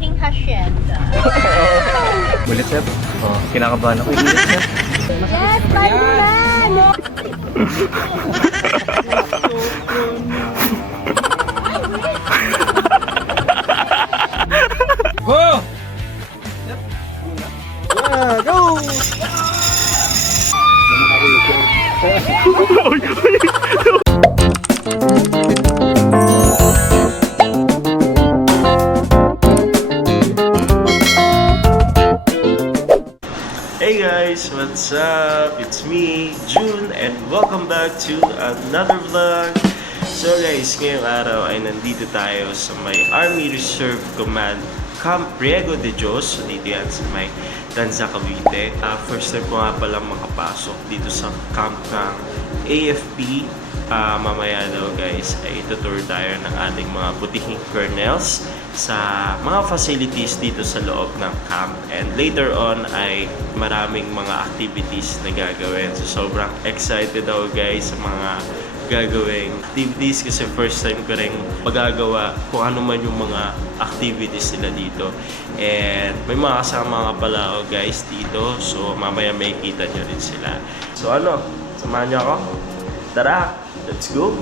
aking hacienda. Ulit, sir. Oh, kinakabahan ako. Ulit, sir. Yes, Batman! Go! Yeah, go! Hey guys, what's up? It's me, June, and welcome back to another vlog. So guys, ngayong araw ay nandito tayo sa may Army Reserve Command Camp Riego de Dios. So dito yan sa may Tanza, Cavite. First time ko nga palang makapasok dito sa camp ng AFP. Mamaya daw guys ay itutour tayo ng ating mga butihing colonels sa mga facilities dito sa loob ng camp, and later on ay maraming mga activities na gagawin. So sobrang excited ako guys sa mga gagawing activities kasi first time ko rin magagawa kung ano man yung mga activities nila dito, and may mga kasama nga pala ako guys dito, so mamaya may kita nyo rin sila. So ano, samahan nyo ako? Tara, let's go!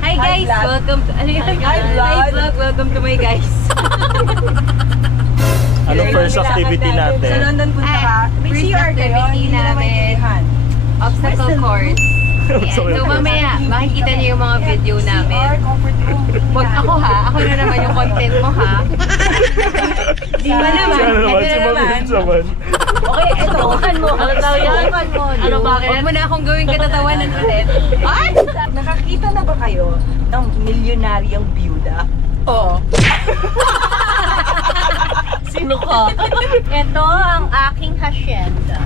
Hi guys, welcome to welcome to my guys. Ano first activity Sa natin? London punta ka, First activity namin, obstacle course. Ayan. So mamaya, makikita niyo yung mga video namin. Wag ako ha, ako na naman yung content mo ha. Di ba naman? Ito naman. Okay, eto. Tukan mo. Ano daw yan? Tukan mo. Ano bakit? Huwag mo na akong gawing katatawanan ulit. Ay! Nakakita na ba kayo ng milyonaryong byuda? Oo. Sino ka? Ito ang aking hacienda.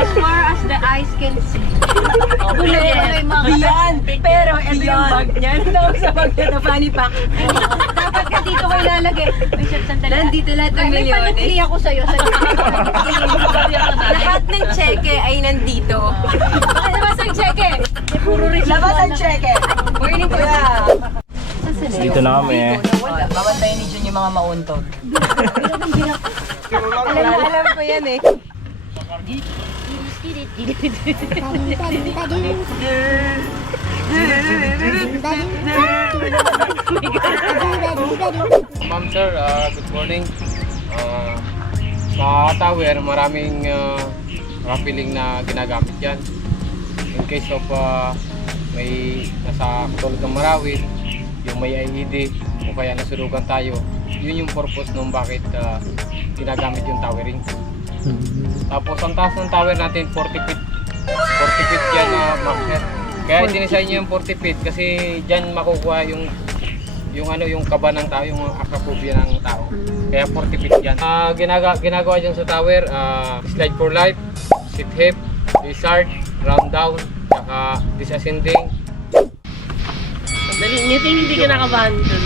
As far as the eyes can see. Yan! Pero ito yung bag niya. Ito sa bag niya na fanny pack. Dapat ka dito ko ilalagay. Ay, sandali. Nandito lahat ng May milyones. panukli ako sa'yo. Lahat ng cheque ay nandito. Bakit labas ang cheque? Puro resibo. Labas ang cheque! Morning ko. Dito na kami. Babantayan ni Jun yung mga mauntog. Alam ko yan eh. Ma'am sir, good morning. Sa tower, maraming rappelling na ginagamit yan. In case of may nasa katulad ng Marawin, yung may IED o kaya nasurugan tayo, yun yung purpose nung bakit ginagamit yung towering. Tapos ang taas ng tower natin 40 feet. 40 feet yan ma'am sir. Kaya dinisign nyo yung 40 feet kasi dyan makukuha yung yung kaba ng tao, yung acrophobia ng tao. Kaya 40 feet yan. Ginagawa dyan sa tower, slide for life, sit hip, lizard, round down, saka disascending. Dali, hindi ka nakabahan dun.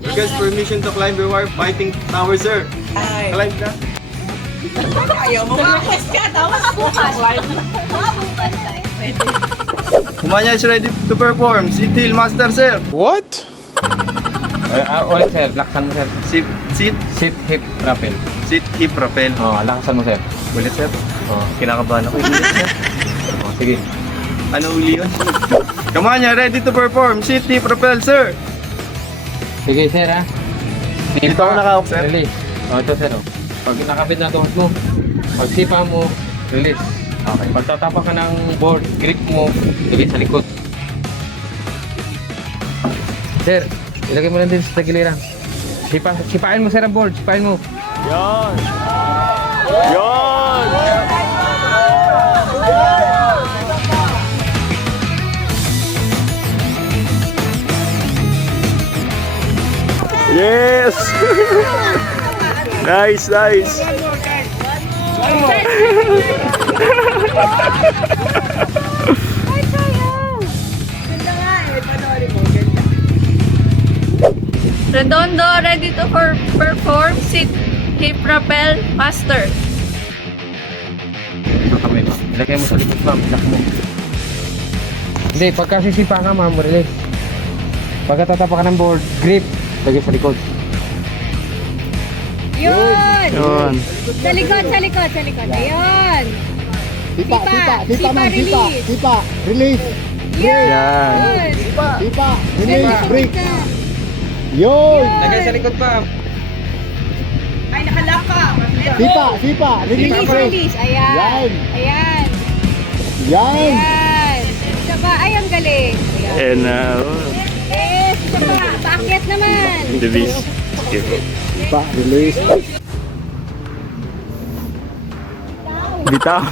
Request permission to climb the wire fighting tower, sir. Ay. Climb ka. Ayaw mo makas ka. Tapos bukas. Kumanya is ready to perform. Sit hill master, sir. What? Ulit sir, laksan mo sir. Seat, Sit, hip, rappel. seat, hip, rappel. Laksan mo sir. Ulit sir. Kinakabahan ako. Ulit sir. Sige. Ano uli yun? Kamanya, ready to perform. Seat, hip, rappel, sir. Sige sir ha. Dito ako naka-off, sir. Release. Ito sir. Pag nakapit na tuhod mo, pag sipa mo, release. Okay. Pag tatapak ka ng board, grip mo, release sa likod. Sir, ilagay mo lang din sa tagiliran. Sipain mo sir ang board, sipain mo. Yan! Yan! Yes! Nice, nice! Redondo, ready to perform. Sit, hip, rappel, master. Kamay mo. Ilagay mo sa likod ma'am, lock mo. Hindi, pagka sisipa ka ma'am, release. Pagka tatapak ka ng board, grip, lagay sa likod. Yun! Yun! Sa likod, sa likod, sa likod. Ayun! Sipa, release. Sipa, release. Yun! Sipa, Ganda release, sa break. gitna. Yun. Lagay sa likod ma'am. Sipa, release, Release, break. release. Ayan. Yan. Ayan. Yan. Ayan. Isa pa. Ay, ang galing. Ayan. And Yes, isa pa. Paakyat naman. Divis. Sipa, release. Bitaw.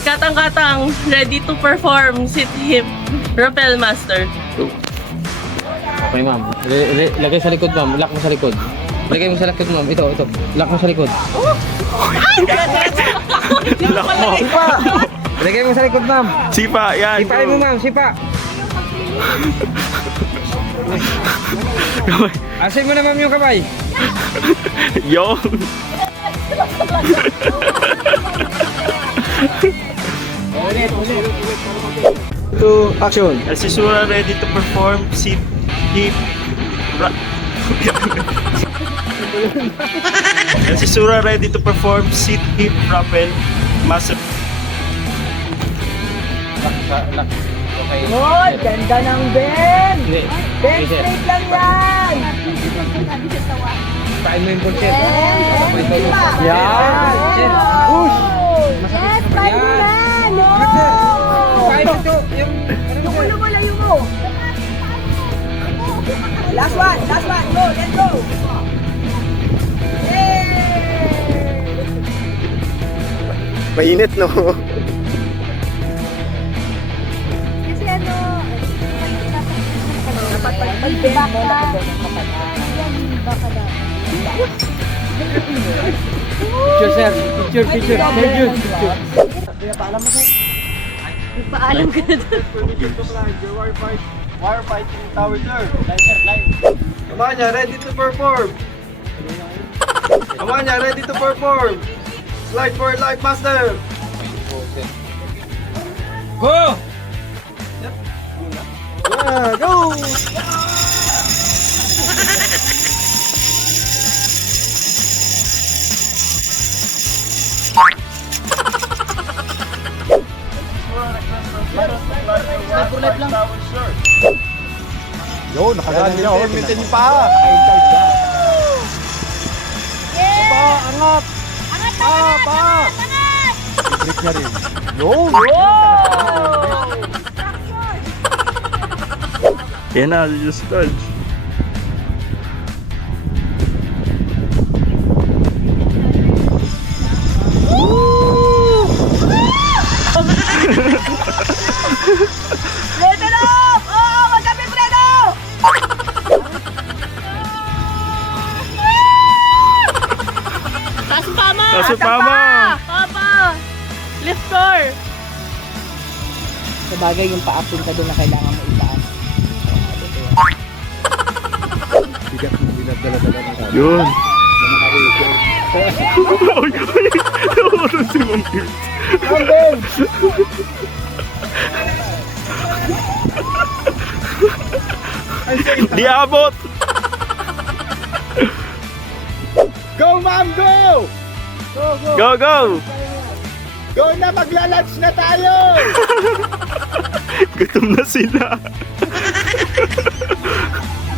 Katang-katang, ready to perform, sit hip, rappel master. Okay ma'am. Lagay sa likod ma'am, lock mo sa likod. Lagay mo sa likod ma'am, ito. Lock mo sa likod. Lock mo. Lagay mo sa likod ma'am. Sipa, yan. Sipain mo ma'am, sipa. Asin mo na ma'am yung kamay. Yo! To action. As Sura ready to perform, sit, hip, As Sura ready to perform, sit, hip, rappel, master. Lock. Okay. Yun, ganda ng Ben! Hindi. Ben, Okay, sir. straight lang yan! Sipain mo yung board sir. Yan. Sir. Push. Yes, try mo na! No! Sipain mo ito. Yung Lumo mo, layo mo! Last one, go, let's go! Yay! Mainit, no? Kasi ano, Pag-back ka. picture sir. Picture. Very good. paalam ka na doon. Wire fighting tower, sir. Kamanya, ready to perform. Kamanya, ready to perform. Slide for life, master. Go! Yeah, go! Yun, nakagalan niya. Oh, Maintain yung paa. Pa, angat. Pa. break niya rin. Yun. Yan na, just dodge. Preno na! Oo, wag kami preno! Taas pa mo! Kaso pa mo! Papa! Lift core! Sa bagay yung pa-action ka doon na kailangan mo itaas. Bigat mo, binadala-dala ng Yun. Uy, nawalan si Ma'am Kate. Campbell! Di abot! Go, ma'am, go! Go, go! Go, go! Go na, magla-lunch na tayo! Gutom na sila.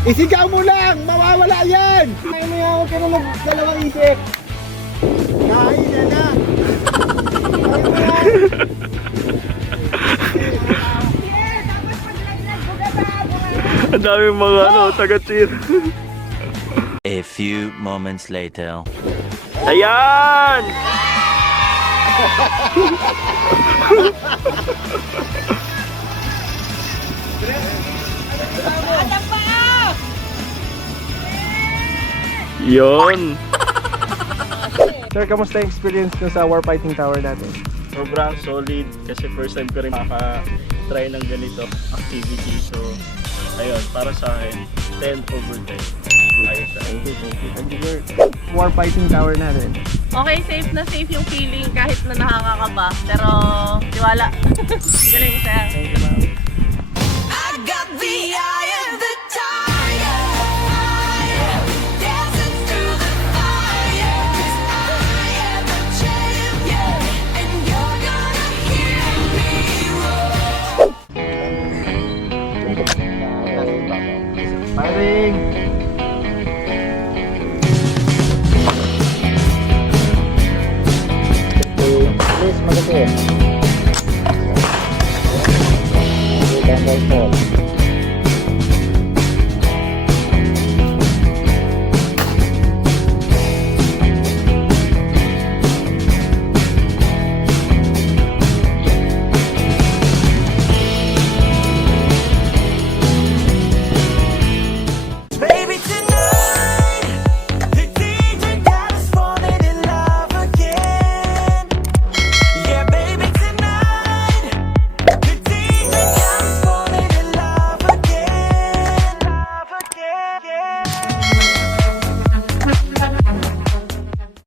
Isigaw mo lang! Mawawala yan! Ay mo yan, huwag ka na magdalawang isip. Kain na na! Kain mo yan! Ang daming mga taga-cheer. A few moments later. Ayan! Yon. Sir, kamusta yung experience nyo sa Warfighting Tower natin? Sobrang solid kasi first time ko rin makaka-try ng ganito activity. So, ayun, para sa akin, 10/10. Ayos siya. Thank you, sir. Warfighting Tower natin. Okay, safe na safe yung feeling kahit na nakakakaba. Pero, tiwala. Galing, saya. Thank you, ma'am. Firing! Please, mag-appear.